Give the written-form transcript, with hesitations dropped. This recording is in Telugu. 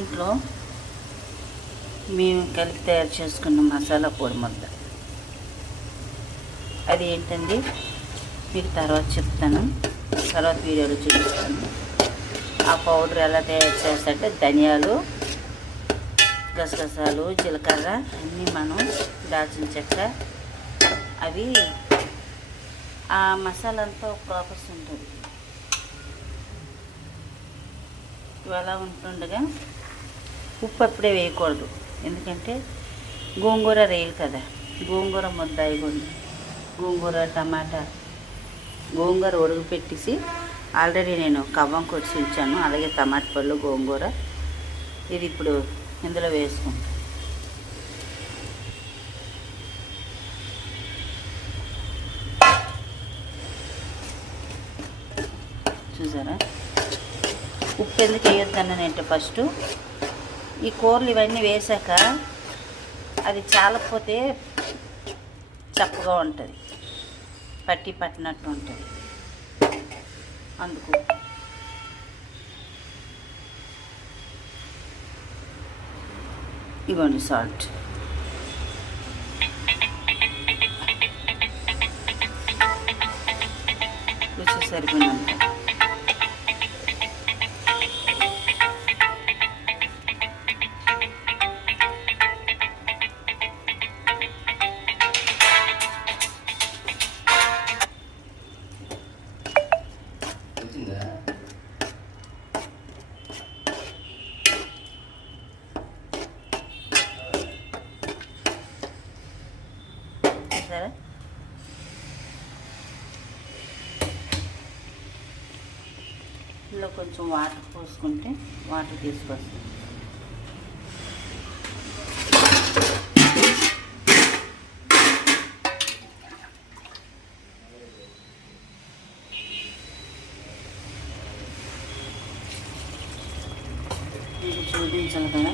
ఇంట్లో మేము కలిపి తయారు చేసుకున్న మసాలా పొడి ముద్ద. అది ఏంటండి మీకు తర్వాత చెప్తాను, తర్వాత వీడియోలో చూపిస్తాను. ఆ పౌడర్ ఎలా తయారు చేస్తారంటే ధనియాలు, గసగసాలు, జీలకర్ర అన్నీ మనం దాల్చిన చెక్క అవి ఆ మసాలా అంతా ఒక ప్రాసెస్ ఉంటుంది. ఇవాళ ఉంటుండగా ఉప్పు అప్పుడే వేయకూడదు, ఎందుకంటే గోంగూర రేయలు కదా. గోంగూర ముద్ద అయిపోయింది. గోంగూర టమాటా, గోంగూర ఉడుగు పెట్టేసి ఆల్రెడీ నేను కవ్వం కొట్టి ఉంచాను. అలాగే టమాటా పళ్ళు, గోంగూర ఇది ఇప్పుడు ఇందులో వేసుకుంటాను. చూసారా, ఉప్పు ఎందుకు వేయొద్దన్నానంటే ఫస్ట్ ఈ కూరలు ఇవన్నీ వేసాక అది చాలకపోతే చప్పగా ఉంటుంది, పట్టినట్టు ఉంటుంది. అందుకు ఇవ్వండి సాల్ట్. రుచి సరిపోయినంత. సరే, ఇందులో కొంచెం వాటర్ పోసుకుంటే వాటర్ తీసుకొస్తాం. ఇది చూపించాలి కదా.